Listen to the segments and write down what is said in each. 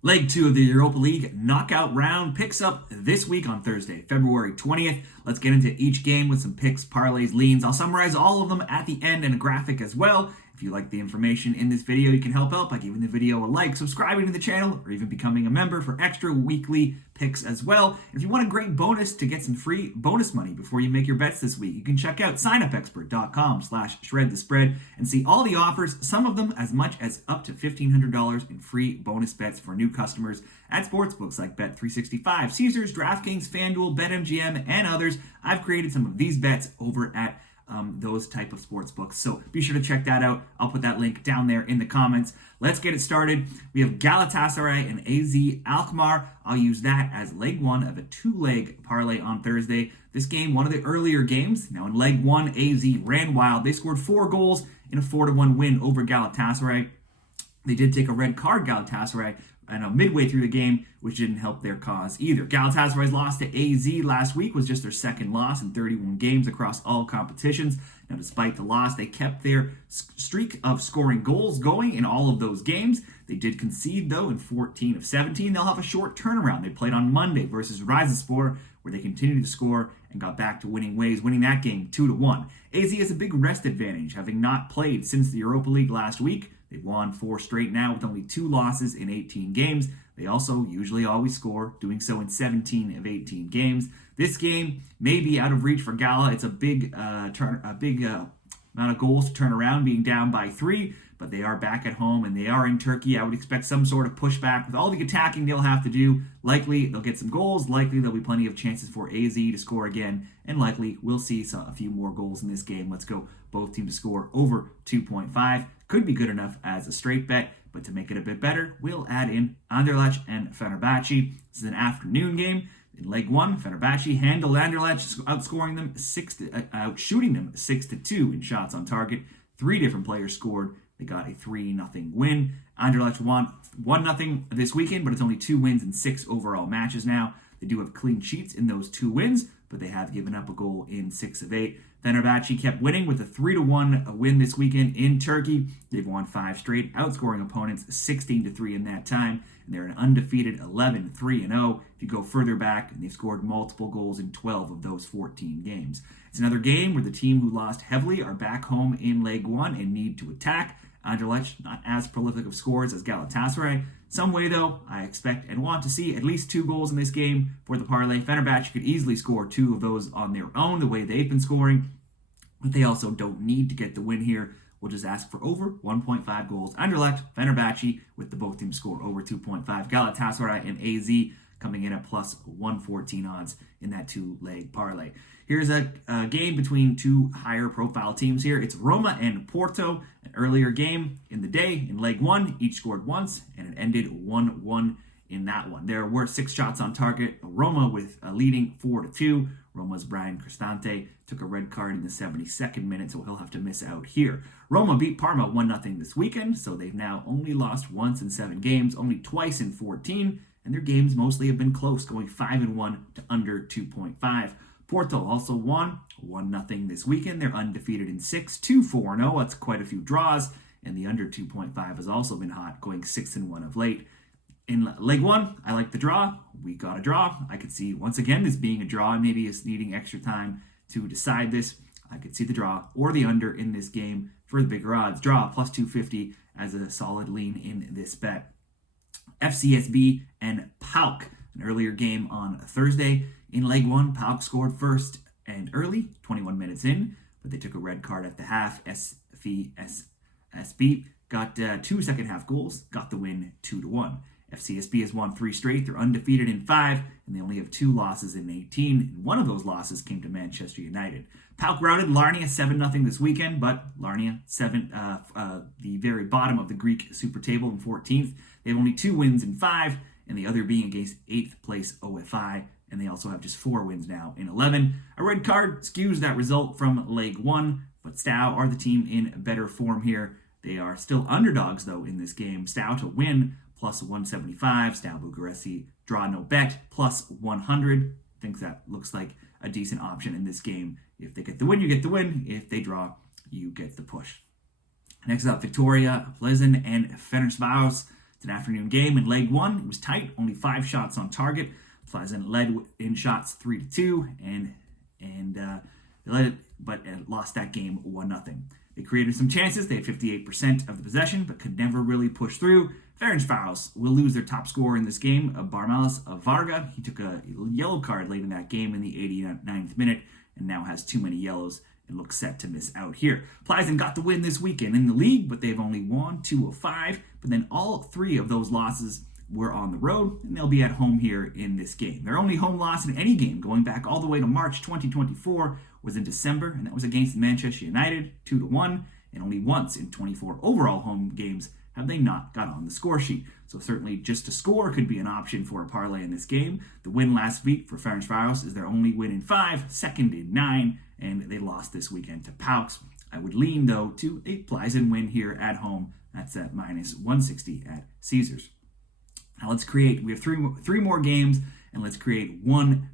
Leg 2 of the Europa League Knockout Round picks up this week on Thursday, February 20th. Let's get into each game with some picks, parlays, leans. I'll summarize all of them at the end and a graphic as well. If you like the information in this video, you can help out by giving the video a like, subscribing to the channel, or even becoming a member for extra weekly picks as well. And if you want a great bonus to get some free bonus money before you make your bets this week, you can check out signupexpert.com/shredthespread and see all the offers, some of them as much as up to $1,500 in free bonus bets for new customers at sportsbooks like Bet365, Caesars, DraftKings, FanDuel, BetMGM, and others. I've created some of these bets over at those type of sports books. So be sure to check that out. I'll put that link down there in the comments. Let's get it started. We have Galatasaray and AZ Alkmaar. I'll use that as leg 1 of a 2-leg parlay on Thursday. This game, one of the earlier games. Now in leg 1, AZ ran wild. They scored 4 goals in a 4-1 win over Galatasaray. They did take a red card, Galatasaray, midway through the game, which didn't help their cause either. Galatasaray's loss to AZ last week was just their second loss in 31 games across all competitions. Now, despite the loss, they kept their streak of scoring goals going in all of those games. They did concede, though, in 14 of 17. They'll have a short turnaround. They played on Monday versus Rizespor, where they continued to score and got back to winning ways, winning that game 2-1. AZ has a big rest advantage, having not played since the Europa League last week. They've won 4 straight now with only 2 losses in 18 games. They also usually always score, doing so in 17 of 18 games. This game may be out of reach for Gala. It's a big amount of goals to turn around, being down by 3, but they are back at home and they are in Turkey. I would expect some sort of pushback with all the attacking they'll have to do. Likely they'll get some goals. Likely there'll be plenty of chances for AZ to score again, and likely we'll see a few more goals in this game. Let's go both teams to score over 2.5. Could be good enough as a straight bet, but to make it a bit better, we'll add in Anderlecht and Fenerbahce. This is an afternoon game. In leg 1, Fenerbahce handled Anderlecht, outscoring them outshooting them 6-2 in shots on target. 3 different players scored. They got a 3-0 win. Anderlecht won 1-0 this weekend, but it's only 2 wins in 6 overall matches now. They do have clean sheets in those 2 wins, but they have given up a goal in 6 of 8. Fenerbahce kept winning with a 3-1 win this weekend in Turkey. They've won 5 straight, outscoring opponents 16-3 in that time, and they're an undefeated 11-3-0. If you go further back, and they've scored multiple goals in 12 of those 14 games. It's another game where the team who lost heavily are back home in leg 1 and need to attack. Anderlecht not as prolific of scores as Galatasaray. Some way, though, I expect and want to see at least 2 goals in this game for the parlay. Fenerbahce could easily score 2 of those on their own, the way they've been scoring, but they also don't need to get the win here. We'll just ask for over 1.5 goals. Anderlecht, Fenerbahce, with the both teams score over 2.5. Galatasaray and AZ coming in at plus 114 odds in that 2-leg parlay. Here's a game between 2 higher profile teams here. It's Roma and Porto, an earlier game in the day. In leg 1, each scored once, and it ended 1-1 in that one. There were 6 shots on target. Roma with a leading 4-2. Roma's Brian Cristante took a red card in the 72nd minute, so he'll have to miss out here. Roma beat Parma 1-0 this weekend, so they've now only lost once in 7 games, only twice in 14, and their games mostly have been close, going 5-1 to under 2.5. Porto also won 1-0 this weekend. They're undefeated in 6, 2-4-0. That's quite a few draws, and the under 2.5 has also been hot, going 6-1 of late. In leg 1, I like the draw. We got a draw. I could see, once again, this being a draw. Maybe it's needing extra time to decide this. I could see the draw or the under in this game for the bigger odds. Draw plus 250 as a solid lean in this bet. FCSB and PAOK, an earlier game on Thursday. In leg 1, PAOK scored first and early, 21 minutes in, but they took a red card at the half. FCSB got 2 second-half goals, got the win 2-1. FCSB has won 3 straight. They're undefeated in 5, and they only have 2 losses in 18. And one of those losses came to Manchester United. PAOK routed Larnia 7-0 this weekend, but Larnia, the very bottom of the Greek super table in 14th. They have only 2 wins in 5, and the other being against 8th place OFI, and they also have just 4 wins now in 11. A red card skews that result from leg 1, but Steaua are the team in better form here. They are still underdogs, though, in this game. Steaua to win, plus 175. Steaua Bucharesti draw no bet, plus 100. I think that looks like a decent option in this game. If they get the win, you get the win. If they draw, you get the push. Next up, Viktoria, Plzen, and Ferencvaros. It's an afternoon game. In leg one, it was tight, only 5 shots on target. Plzen led in shots 3-2, and they led it, but lost that game 1-0. They created some chances. They had 58% of the possession, but could never really push through. Ferencvaros will lose their top scorer in this game, Barmelis Varga. He took a yellow card late in that game in the 89th minute and now has too many yellows and looks set to miss out here. Plzen got the win this weekend in the league, but they've only won 2 of 5. But then all 3 of those losses were on the road, and they'll be at home here in this game. Their only home loss in any game, going back all the way to March 2024, was in December, and that was against Manchester United, 2-1, and only once in 24 overall home games have they not got on the score sheet. So certainly just to score could be an option for a parlay in this game. The win last week for Ferencvaros is their only win in 5, second in 9, and they lost this weekend to PAOK. I would lean, though, to a Plzen win here at home. That's at -160 at Caesars. Now we have three more games, and let's create one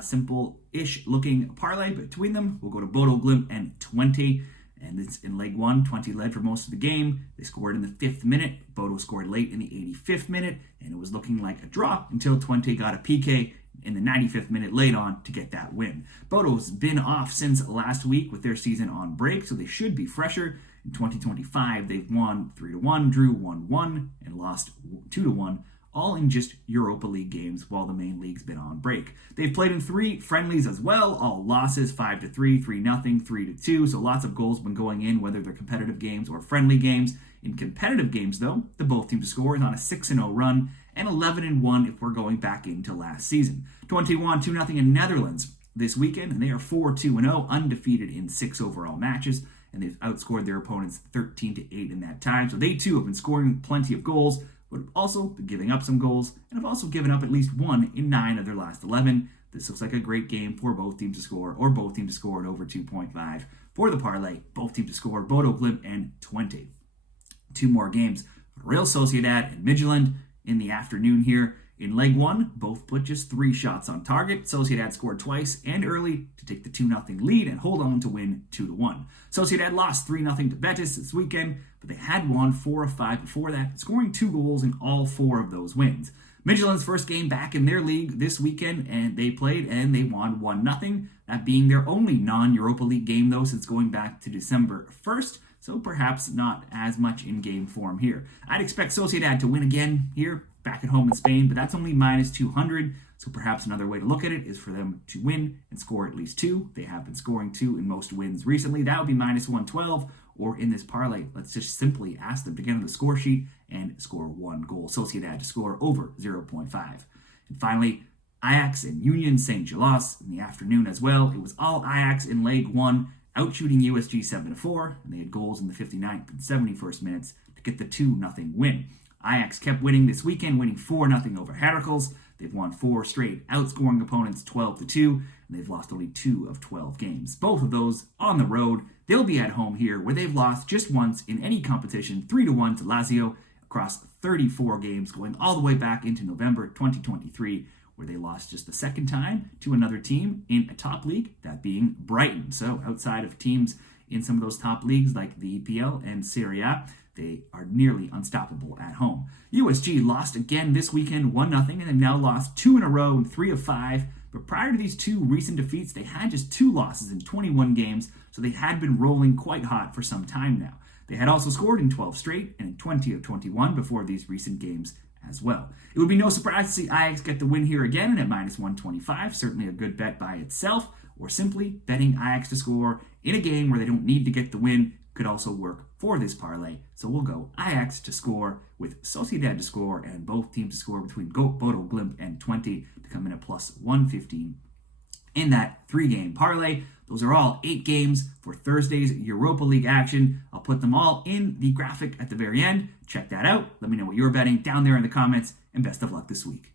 simple-ish looking parlay between them. We'll go to Bodo, Glimt, and Twente. And it's in leg one. Twente led for most of the game. They scored in the 5th minute. Bodo scored late in the 85th minute, and it was looking like a draw until Twente got a PK in the 95th minute late on to get that win. Bodo's been off since last week with their season on break, so they should be fresher. In 2025, they've won 3-1, drew 1-1, and lost 2-1. All in just Europa League games while the main league's been on break. They've played in 3 friendlies as well, all losses, 5-3, 3-0, 3-2, so lots of goals when going in, whether they're competitive games or friendly games. In competitive games, though, the both teams to score is on a 6-0 run, and 11-1 if we're going back into last season. Twente won 2-0 in Netherlands this weekend, and they are 4-2-0, undefeated in 6 overall matches, and they've outscored their opponents 13-8 in that time, so they too have been scoring plenty of goals, but have also been giving up some goals, and have also given up at least 1 in 9 of their last 11. This looks like a great game for both teams to score, or both teams to score at over 2.5. For the parlay, both teams to score, Bodo, Glimt, and Twente. 2 more games, Real Sociedad and Midtjlland in the afternoon here. In leg 1, both put just 3 shots on target. Sociedad scored twice and early to take the 2-0 lead and hold on to win 2-1. Sociedad lost 3-0 to Betis this weekend, but they had won 4 of 5 before that, scoring 2 goals in all 4 of those wins. Midtjylland's first game back in their league this weekend, and they played and they won 1-0, that being their only non-Europa League game, though, since going back to December 1st, so perhaps not as much in game form here. I'd expect Sociedad to win again here, back at home in Spain, but that's only -200, so perhaps another way to look at it is for them to win and score at least 2. They have been scoring 2 in most wins recently. That would be -112, or in this parlay, let's just simply ask them to get on the score sheet and score 1 goal. Sociedad to score over 0.5. And finally, Ajax and Union Saint-Gilloise in the afternoon as well. It was all Ajax in leg 1, outshooting USG 7-4, and they had goals in the 59th and 71st minutes to get the 2-0 win. Ajax kept winning this weekend, winning 4-0 over Heracles. They've won 4 straight, outscoring opponents 12-2, and they've lost only 2 of 12 games. Both of those on the road. They'll be at home here, where they've lost just once in any competition, 3-1 to Lazio across 34 games, going all the way back into November 2023, where they lost just the second time to another team in a top league, that being Brighton. So outside of teams in some of those top leagues like the EPL and Serie A, they are nearly unstoppable at home. USG lost again this weekend, 1-0, and they've now lost 2 in a row in 3 of 5. But prior to these 2 recent defeats, they had just 2 losses in 21 games, so they had been rolling quite hot for some time now. They had also scored in 12 straight and in 20 of 21 before these recent games as well. It would be no surprise to see Ajax get the win here again at -125, certainly a good bet by itself, or simply betting Ajax to score in a game where they don't need to get the win could also work for this parlay. So we'll go Ajax to score with Sociedad to score and both teams to score between Bodo, Glimt, and Twente to come in at +115 in that 3-game parlay. Those are all 8 games for Thursday's Europa League action. I'll put them all in the graphic at the very end. Check that out. Let me know what you're betting down there in the comments, and best of luck this week.